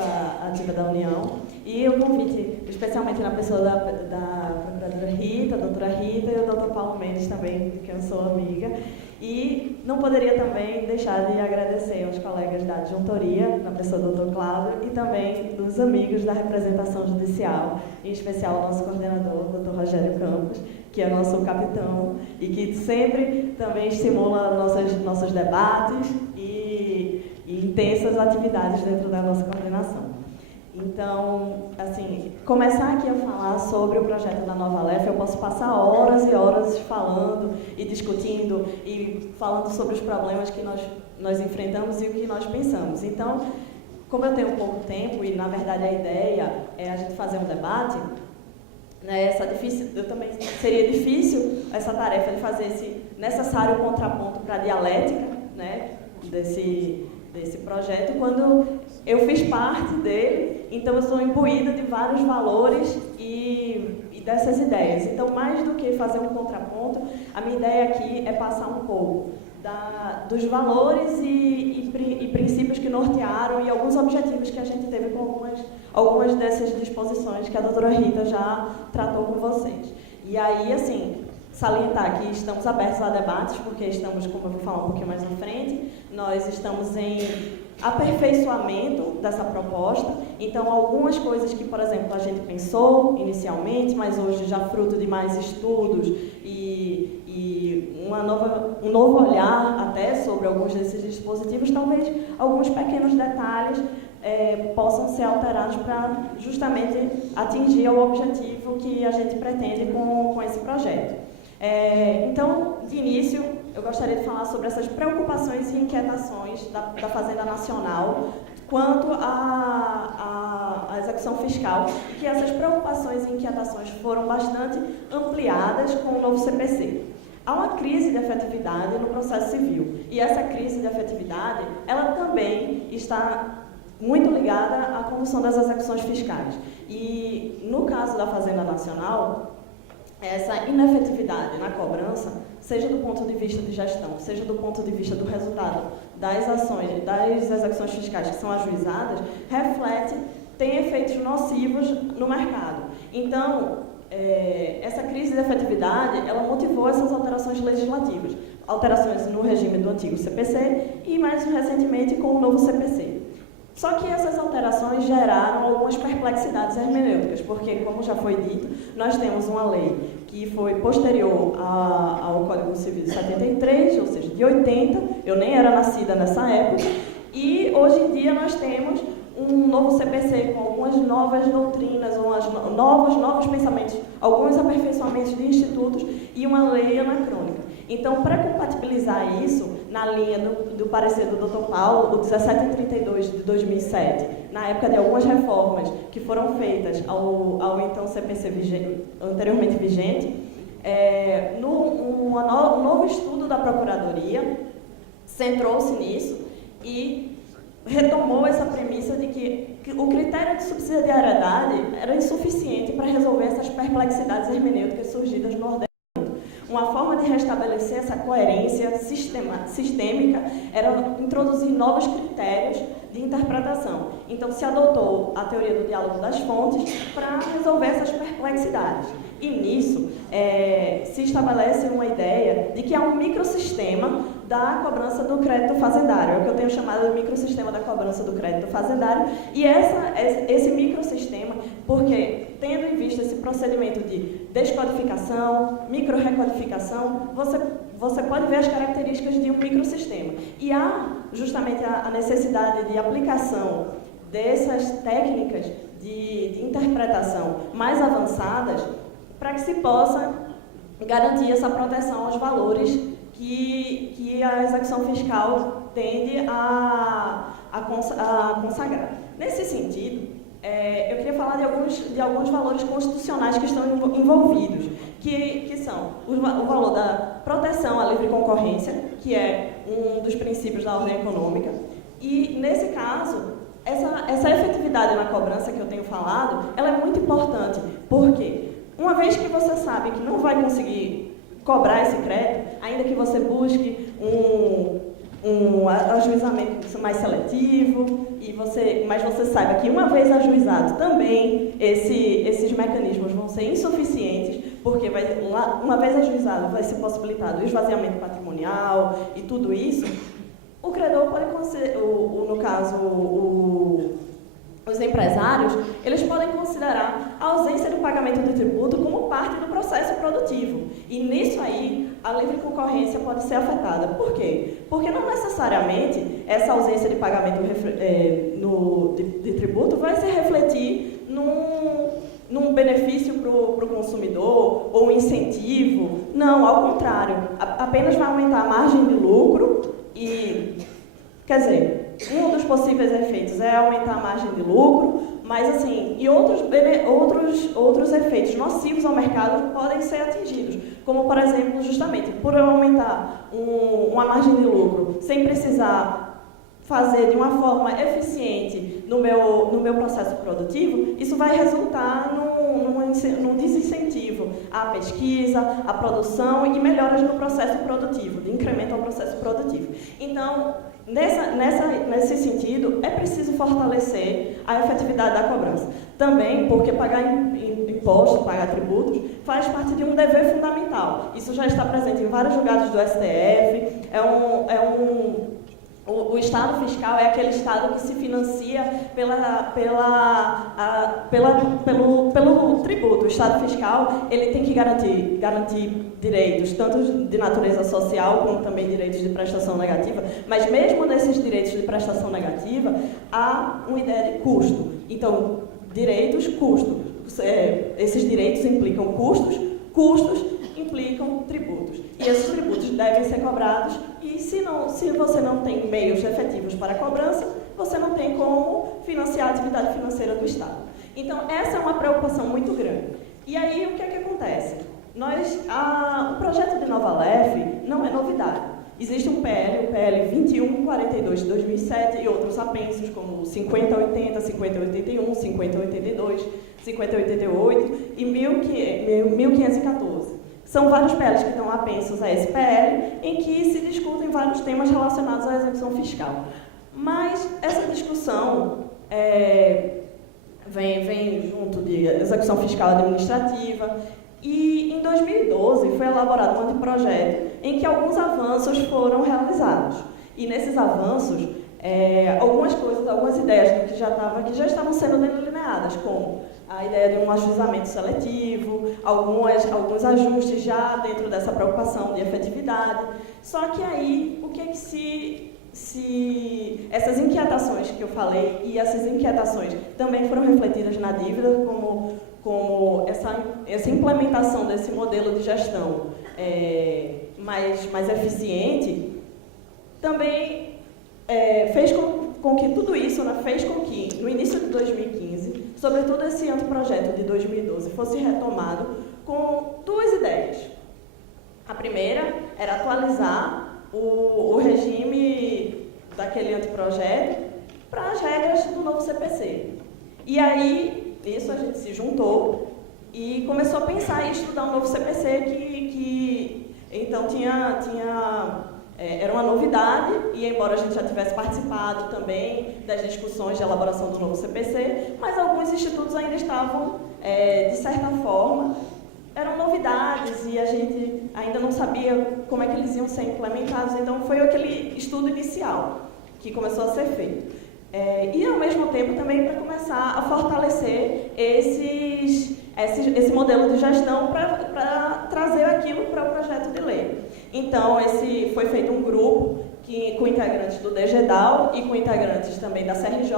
da União. E o convite, especialmente na pessoa da procuradora Rita, a doutora Rita e o doutor Paulo Mendes também, que eu sou amiga. E não poderia também deixar de agradecer aos colegas da adjuntoria, na pessoa do doutor Cláudio, e também dos amigos da representação judicial, em especial o nosso coordenador, o doutor Rogério Campos, que é nosso capitão e que sempre também estimula nossos debates e intensas atividades dentro da nossa coordenação. Então, assim, começar aqui a falar sobre o projeto da Nova Lef, eu posso passar horas e horas falando e discutindo e falando sobre os problemas que nós enfrentamos e o que nós pensamos. Então, como eu tenho pouco tempo e, na verdade, a ideia é a gente fazer um debate, né, também seria difícil essa tarefa de fazer esse necessário contraponto para a dialética, né, desse projeto, quando eu fiz parte dele, então eu sou imbuída de vários valores e dessas ideias. Então, mais do que fazer um contraponto, a minha ideia aqui é passar um pouco dos valores e princípios que nortearam e alguns objetivos que a gente teve com algumas dessas disposições que a doutora Rita já tratou com vocês. E aí, assim, salientar que estamos abertos a debates, porque estamos, como eu vou falar um pouquinho mais na frente, nós estamos em aperfeiçoamento dessa proposta. Então, algumas coisas que, por exemplo, a gente pensou inicialmente, mas hoje já fruto de mais estudos e um novo olhar até sobre alguns desses dispositivos, talvez alguns pequenos detalhes possam ser alterados para justamente atingir o objetivo que a gente pretende com esse projeto. Então, de início, eu gostaria de falar sobre essas preocupações e inquietações da Fazenda Nacional quanto à execução fiscal, e que essas preocupações e inquietações foram bastante ampliadas com o novo CPC. há uma crise de efetividade no processo civil. E essa crise de efetividade, ela também está muito ligada à condução das execuções fiscais. E, no caso da Fazenda Nacional, essa inefetividade na cobrança, seja do ponto de vista de gestão, seja do ponto de vista do resultado das ações, das execuções fiscais que são ajuizadas, tem efeitos nocivos no mercado. Então, essa crise de efetividade, ela motivou essas alterações legislativas. Alterações no regime do antigo CPC e, mais recentemente, com o novo CPC. Só que essas alterações geraram algumas perplexidades hermenêuticas, porque, como já foi dito, nós temos uma lei que foi posterior ao Código Civil de 73, ou seja, de 80, eu nem era nascida nessa época, e hoje em dia nós temos um novo CPC com algumas novas doutrinas, novos pensamentos, alguns aperfeiçoamentos de institutos e uma lei anacrônica. Então, para compatibilizar isso, na linha do parecer do Dr. Paulo, o 1732 de 2007, na época de algumas reformas que foram feitas ao então CPC anteriormente vigente, um novo estudo da Procuradoria centrou-se nisso e retomou essa premissa de que o critério de subsidiariedade era insuficiente para resolver essas perplexidades hermenêuticas surgidas no Nordeste. Uma forma de restabelecer essa coerência sistêmica era introduzir novos critérios de interpretação. Então, se adotou a teoria do diálogo das fontes para resolver essas perplexidades. E nisso, se estabelece uma ideia de que há um microsistema da cobrança do crédito fazendário, é o que eu tenho chamado de microsistema da cobrança do crédito fazendário, e esse microsistema, porque tendo em vista esse procedimento de descodificação, micro-recodificação, você pode ver as características de um microsistema. E há justamente a necessidade de aplicação dessas técnicas de interpretação mais avançadas para que se possa garantir essa proteção aos valores que a execução fiscal tende a consagrar. Nesse sentido, eu queria falar de alguns valores constitucionais que estão envolvidos, que são o valor da proteção à livre concorrência, que é um dos princípios da ordem econômica, e, nesse caso, essa efetividade na cobrança que eu tenho falado, ela é muito importante, porque, uma vez que você sabe que não vai conseguir cobrar esse crédito, ainda que você busque um ajuizamento mais seletivo, mas você saiba que uma vez ajuizado também esses mecanismos vão ser insuficientes, porque uma vez ajuizado vai ser possibilitado o esvaziamento patrimonial e tudo isso, o credor pode, no caso, os empresários, eles podem considerar a ausência do pagamento do tributo como parte do processo produtivo. E nisso aí, a livre concorrência pode ser afetada. Por quê? Porque não necessariamente essa ausência de pagamento de tributo vai se refletir num benefício para o consumidor ou um incentivo. Não, ao contrário. Apenas vai aumentar a margem de lucro e, quer dizer, um dos possíveis efeitos é aumentar a margem de lucro, mas assim, e outros efeitos nocivos ao mercado podem ser atingidos, como, por exemplo, justamente por eu aumentar uma margem de lucro sem precisar fazer de uma forma eficiente no meu processo produtivo, isso vai resultar num desincentivo à pesquisa, à produção e melhoras no processo produtivo, de incremento ao processo produtivo. Então, nesse sentido, é preciso fortalecer a efetividade da cobrança. Também porque pagar impostos, pagar tributos, faz parte de um dever fundamental. Isso já está presente em vários julgados do STF, o Estado fiscal é aquele Estado que se financia pelo tributo. O Estado fiscal ele tem que garantir direitos, tanto de natureza social, como também direitos de prestação negativa, mas mesmo nesses direitos de prestação negativa, há uma ideia de custo. Então, direitos, custo. Esses direitos implicam custos implicam tributos. E esses tributos devem ser cobrados e se você não tem meios efetivos para a cobrança, você não tem como financiar a atividade financeira do Estado. Então, essa é uma preocupação muito grande. E aí, o que é que acontece? o projeto de Nova LEF não é novidade. Existe um PL, o PL 2142 de 2007 e outros apensos como 5080, 5081, 5082, 5088 e 1514. São vários PLs que estão apensos a esse PL, em que se discutem vários temas relacionados à execução fiscal. Mas essa discussão vem junto de execução fiscal administrativa, e em 2012 foi elaborado um anteprojeto em que alguns avanços foram realizados. E nesses avanços, algumas ideias que já estavam sendo delineadas, como a ideia de um ajuizamento seletivo, alguns ajustes já dentro dessa preocupação de efetividade. Só que aí, o que é que essas inquietações que eu falei, e essas inquietações também foram refletidas na dívida, como essa implementação desse modelo de gestão mais eficiente, também fez com que tudo isso fez com que, no início de 2015, sobretudo esse anteprojeto de 2012, fosse retomado com duas ideias. A primeira era atualizar o regime daquele anteprojeto para as regras do novo CPC. E aí, isso a gente se juntou e começou a pensar e estudar um novo CPC que então era uma novidade, e embora a gente já tivesse participado também das discussões de elaboração do novo CPC, mas alguns institutos ainda estavam, de certa forma, eram novidades e a gente ainda não sabia como é que eles iam ser implementados, então foi aquele estudo inicial que começou a ser feito. E, ao mesmo tempo, também para começar a fortalecer esse modelo de gestão para trazer aquilo para o projeto de lei. Então, foi feito um grupo com integrantes do DGDAL e com integrantes também da CRJ,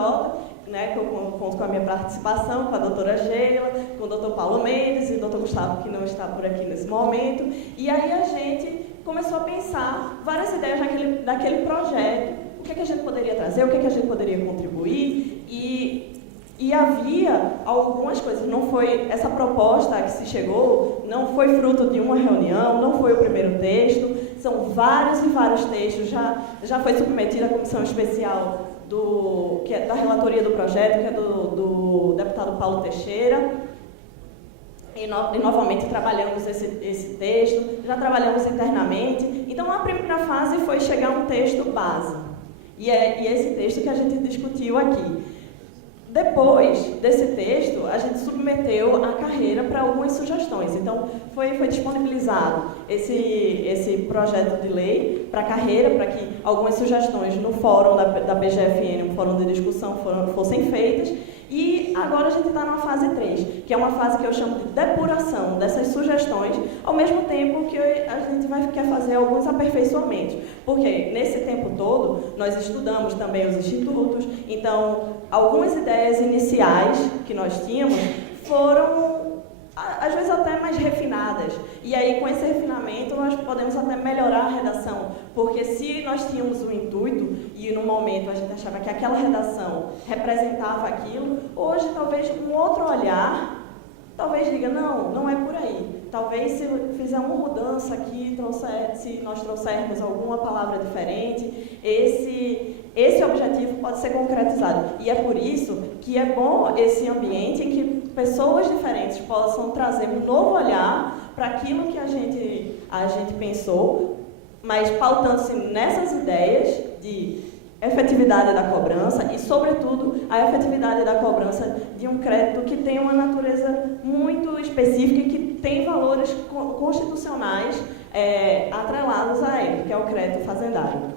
né, que eu conto com a minha participação, com a doutora Geila, com o doutor Paulo Mendes e o doutor Gustavo, que não está por aqui nesse momento. E aí a gente começou a pensar várias ideias daquele projeto, o que a gente poderia trazer, o que a gente poderia contribuir, e havia algumas coisas. Não foi essa proposta que se chegou, não foi fruto de uma reunião, não foi o primeiro texto, são vários e vários textos, já foi submetido à comissão especial da relatoria do projeto, que é do deputado Paulo Teixeira, e novamente trabalhamos esse texto, já trabalhamos internamente. Então, a primeira fase foi chegar a um texto base. E é esse texto que a gente discutiu aqui. Depois desse texto, a gente submeteu a carreira para algumas sugestões. Então, foi disponibilizado esse projeto de lei para a carreira, para que algumas sugestões no fórum da PGFN, um fórum de discussão, fossem feitas. E agora a gente está na fase 3, que é uma fase que eu chamo de depuração dessas sugestões, ao mesmo tempo que a gente quer fazer alguns aperfeiçoamentos. Porque nesse tempo todo, nós estudamos também os institutos, então algumas ideias iniciais que nós tínhamos foram, às vezes, até mais refinadas. E aí, com esse refinamento, nós podemos até melhorar a redação, porque se nós tínhamos um intuito e, no momento, a gente achava que aquela redação representava aquilo, hoje, talvez, um outro olhar, talvez diga, não é por aí. Talvez, se fizer uma mudança aqui, se nós trouxermos alguma palavra diferente, esse objetivo pode ser concretizado. E é por isso que é bom esse ambiente em que pessoas diferentes possam trazer um novo olhar para aquilo que a gente pensou, mas pautando-se nessas ideias de efetividade da cobrança e, sobretudo, a efetividade da cobrança de um crédito que tem uma natureza muito específica e que tem valores constitucionais atrelados a ele, que é o crédito fazendário.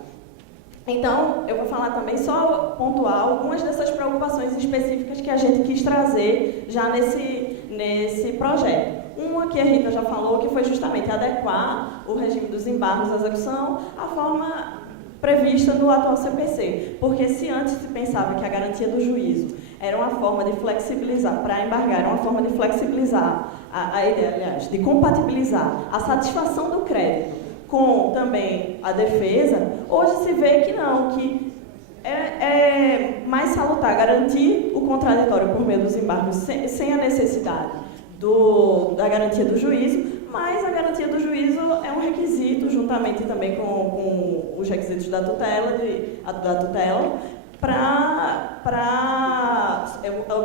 Então, eu vou falar também, só pontuar algumas dessas preocupações específicas que a gente quis trazer já nesse projeto. Uma que a Rita já falou, que foi justamente adequar o regime dos embargos à execução à forma prevista no atual CPC, porque se antes se pensava que a garantia do juízo era uma forma de flexibilizar, para embargar, era uma forma de flexibilizar a ideia, aliás, de compatibilizar a satisfação do crédito com também a defesa, hoje se vê que não, que é mais salutar garantir o contraditório por meio dos embargos sem a necessidade da garantia do juízo, mas a garantia do juízo é um requisito, juntamente também com os requisitos da tutela, para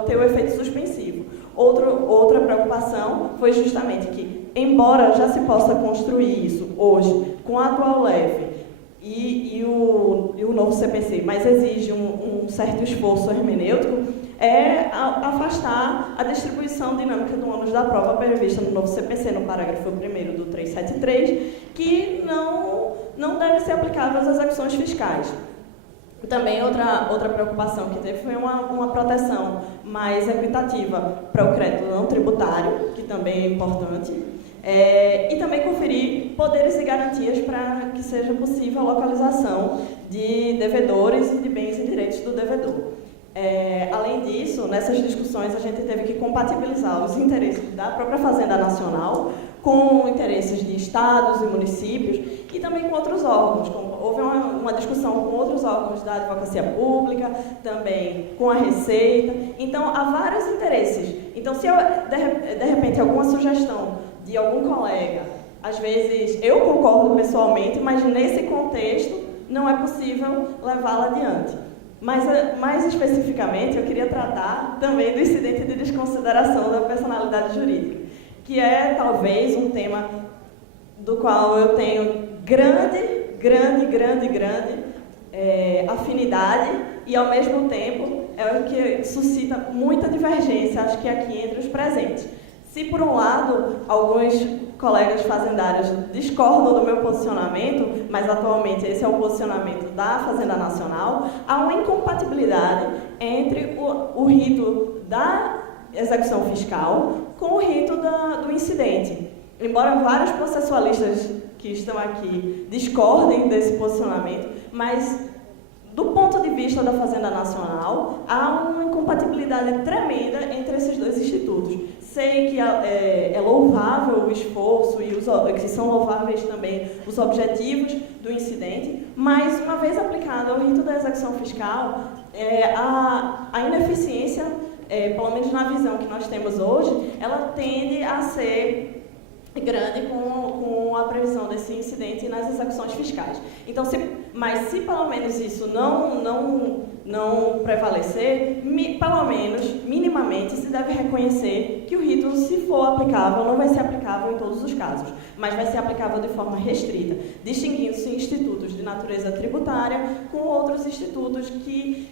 ter o efeito suspensivo. Outra preocupação foi justamente que, embora já se possa construir isso hoje com a atual LEF e o novo CPC, mas exige um certo esforço hermenêutico, é afastar a distribuição dinâmica do ônus da prova prevista no novo CPC, no parágrafo 1º do 373, que não deve ser aplicável às execuções fiscais. Também outra preocupação que teve foi uma proteção mais equitativa para o crédito não tributário, que também é importante, e também conferir poderes e garantias para que seja possível a localização de devedores e de bens e direitos do devedor. Além disso, nessas discussões a gente teve que compatibilizar os interesses da própria Fazenda Nacional com interesses de estados e municípios e também com outros órgãos. Houve uma discussão com outros órgãos da advocacia pública, também com a Receita. Então, há vários interesses. Então, se de repente alguma sugestão de algum colega, às vezes eu concordo pessoalmente, mas nesse contexto não é possível levá-la adiante. Mas, mais especificamente, eu queria tratar também do incidente de desconsideração da personalidade jurídica, que é, talvez, um tema do qual eu tenho grande afinidade e, ao mesmo tempo, é o que suscita muita divergência, acho que aqui entre os presentes. Se, por um lado, alguns colegas fazendários discordam do meu posicionamento, mas atualmente esse é o posicionamento da Fazenda Nacional, há uma incompatibilidade entre o rito da execução fiscal com o rito do incidente. Embora vários processualistas que estão aqui discordem desse posicionamento, mas do ponto de vista da Fazenda Nacional, há uma incompatibilidade tremenda entre esses dois institutos. Sei que é louvável o esforço e que são louváveis também os objetivos do incidente, mas, uma vez aplicado ao rito da execução fiscal, a ineficiência, pelo menos na visão que nós temos hoje, ela tende a ser grande com a previsão desse incidente nas execuções fiscais. Então, mas se pelo menos isso não prevalecer, pelo menos, minimamente, se deve reconhecer que o rito, se for aplicável, não vai ser aplicável em todos os casos, mas vai ser aplicável de forma restrita, distinguindo-se institutos de natureza tributária com outros institutos que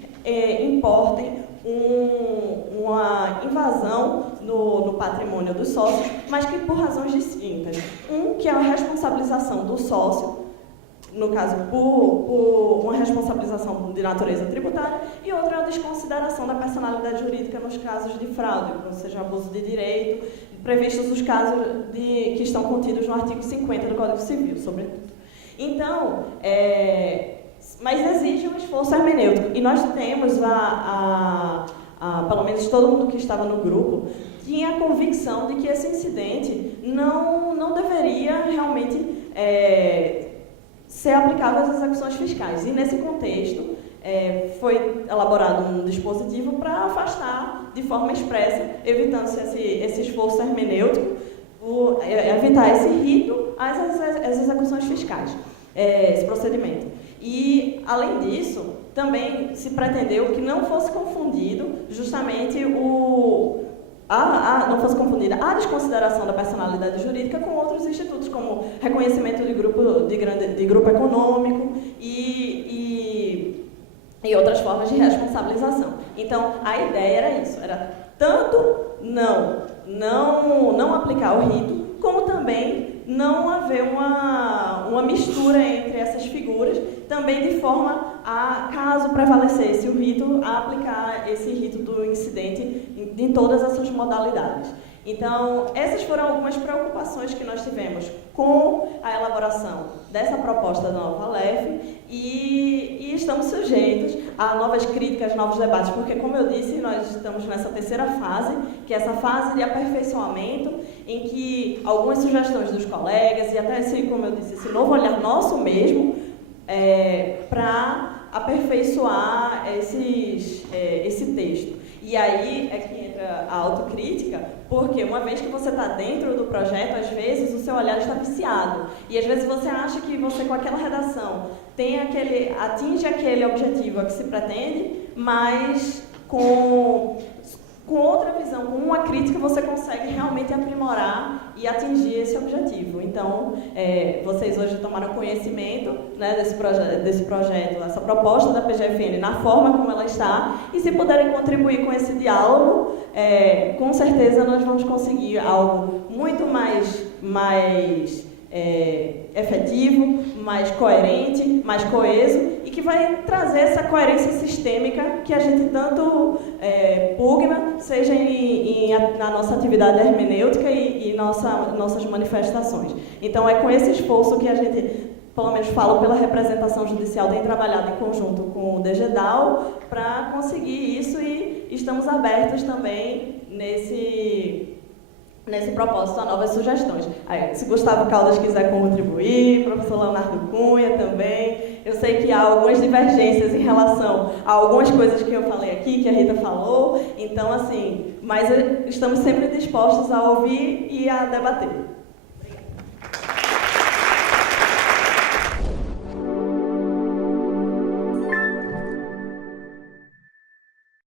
importem uma invasão no patrimônio dos sócios, mas que por razões distintas. Que é a responsabilização do sócio, no caso, por uma responsabilização de natureza tributária, e outra é a desconsideração da personalidade jurídica nos casos de fraude, ou seja, abuso de direito, previstos os casos que estão contidos no artigo 50 do Código Civil, sobretudo. Então, mas exige um esforço hermenêutico, e nós temos pelo menos todo mundo que estava no grupo, tinha a convicção de que esse incidente não deveria realmente ser aplicável às execuções fiscais. E, nesse contexto, foi elaborado um dispositivo para afastar de forma expressa, evitando-se esse esforço hermenêutico, evitar esse rito às execuções fiscais, esse procedimento. E, além disso, também se pretendeu que não fosse confundido justamente não fosse confundida a desconsideração da personalidade jurídica com outros institutos, como reconhecimento de grupo econômico e outras formas de responsabilização. Então, a ideia era isso, era tanto não aplicar o rito, como também não haver uma mistura entre essas figuras, também de forma a, caso prevalecesse o rito, a aplicar esse rito do incidente em todas as suas modalidades. Então, essas foram algumas preocupações que nós tivemos com a elaboração dessa proposta da nova LEF e estamos sujeitos a novas críticas, novos debates, porque, como eu disse, nós estamos nessa terceira fase, que é essa fase de aperfeiçoamento, em que algumas sugestões dos colegas e até, como eu disse, esse novo olhar nosso mesmo, para aperfeiçoar esse texto. E aí é que entra a autocrítica, porque uma vez que você está dentro do projeto, às vezes o seu olhar está viciado. E às vezes você acha que você, com aquela redação, atinge aquele objetivo a que se pretende, mas com outra visão, com uma crítica, você consegue realmente aprimorar e atingir esse objetivo. Então, vocês hoje tomaram conhecimento, né, desse projeto, essa proposta da PGFN, na forma como ela está, e se puderem contribuir com esse diálogo, com certeza nós vamos conseguir algo muito mais efetivo, mais coerente, mais coeso, e que vai trazer essa coerência sistêmica que a gente tanto pugna, seja na nossa atividade hermenêutica e nossas manifestações. Então, é com esse esforço que a gente, pelo menos falo pela representação judicial, tem trabalhado em conjunto com o DGDAO para conseguir isso, e estamos abertos também nesse propósito a novas sugestões. Aí, se Gustavo Caldas quiser contribuir, professor Leonardo Cunha também. Eu sei que há algumas divergências em relação a algumas coisas que eu falei aqui, que a Rita falou, então, assim, mas estamos sempre dispostos a ouvir e a debater.